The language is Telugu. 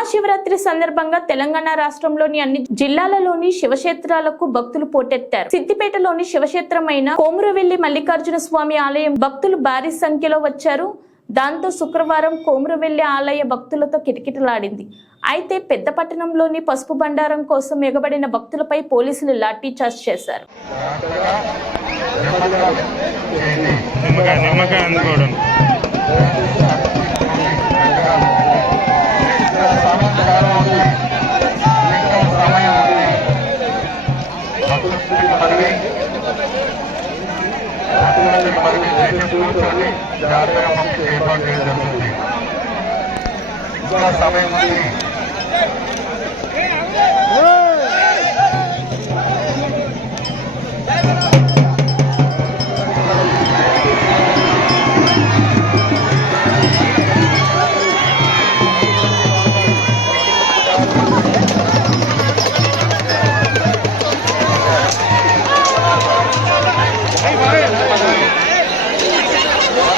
మహాశివరాత్రి సందర్భంగా తెలంగాణ రాష్ట్రంలోని అన్ని జిల్లాలలోని శివక్షేత్రాలకు భక్తులు పోటెత్తారు. సిద్దిపేటలోని శివక్షేత్రమైన కోమురవెల్లి మల్లికార్జున స్వామి ఆలయం భక్తులు భారీ సంఖ్యలో వచ్చారు. దాంతో శుక్రవారం కోమురవెల్లి ఆలయ భక్తులతో కిటకిటలాడింది. అయితే పెద్ద పట్టణంలోని పసుపు బండారం కోసం ఎగబడిన భక్తులపై పోలీసులు లాఠీచార్జ్ చేశారు. లాఠీ చార్జ్ చేశారు నిమ్మకాయ నిమ్మకాయ అందుకోవడం సమయం ఉంది.